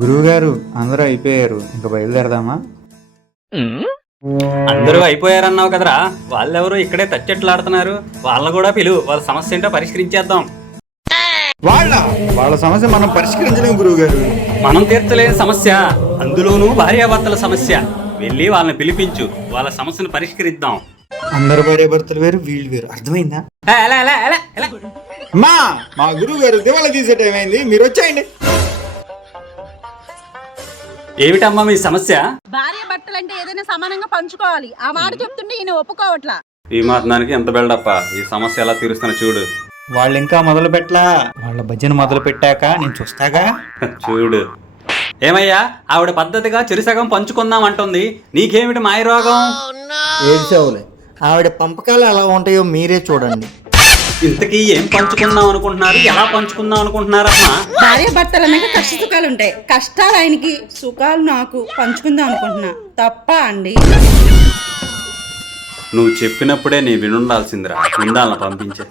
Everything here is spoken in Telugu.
గురువుగారు అందరూ అయిపోయారు, ఇంకా బయలుదేరదామా? అందరూ అయిపోయారన్నావు కదరా, వాళ్ళెవరో ఇక్కడే తచ్చెట్లాడుతున్నారు. వాళ్ళ కూడా పిలువు, వాళ్ళ సమస్య ఏంటో పరిష్కరించేద్దాం. వాళ్ళ సమస్య మనం పరిష్కరించలేము గురువుగారు. మనం తీర్చలేని సమస్య, అందులోనూ భార్యాభర్తల సమస్య. వెళ్ళి వాళ్ళని పిలిపించు, వాళ్ళ సమస్యను పరిష్కరిద్దాం. అందరు భార్య భర్తలు వేరు, వీళ్ళు వేరు, అర్థమైందా? అమ్మా, మా గురువు గారు దివాళా తీసే టైం అయింది, మీరు వచ్చేయండి. ఏమిటమ్మా మీ సమస్య? భార్య భర్తలంటే ఏదైనా సమానంగా పంచుకోవాలి. ఆ మాట చెప్తుంటే ఈయన ఒప్పుకోవట్లా. ఈ మాత్రానికి ఎంత బెల్డప్ప? ఈ సమస్య ఎలా తీరుస్తానో చూడు. వాళ్ళు ఇంకా మొదలు పెట్టలా, వాళ్ళ భజన మొదలు పెట్టాక నేను చూస్తాగా. చూడు. ఏమయ్యా, ఆవిడ పద్ధతిగా చెరుసగం పంచుకుందాం అంటుంది, నీకేమిటి మాయరోగం? ఏడ్చావులే, ఆవిడ పంపకాలు ఎలా ఉంటాయో మీరే చూడండి. ఇంతకీ ఏం పంచుకుందాం అనుకుంటున్నారు, ఎలా పంచుకుందాం అనుకుంటున్నారమ్మా? భార్య భర్తలు అన్నాక కష్ట సుఖాలు ఉంటాయి. కష్టాలు ఆయనకి, సుఖాలు నాకు పంచుకుందాం అనుకుంటున్నా. తప్ప అండి? నువ్వు చెప్పినప్పుడే నీ వినుండాల్సిందిరా. ముందాలను పంపించే.